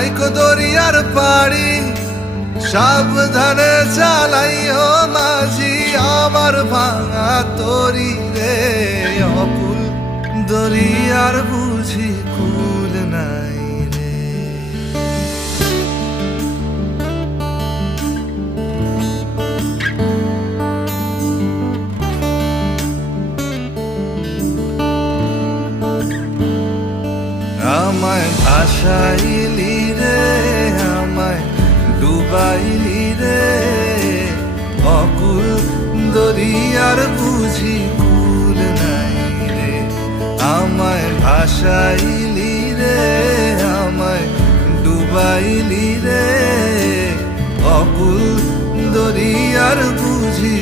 রাইকো দরিয়ার পাড়ি সাবধানে চালাইও মাঝি আমার ভাঙা তরি রে অকুল দরিয়ার বুঝি কুল নাই রে। আমায় ভাসাইলি রে আমায় ডুবাইলি রে অকুল দরিয়ার বুঝি কুল নাই রে। আমায় ভাসাইলি রে আমায় ডুবাইলি রে অকুল দরিয়ার বুঝি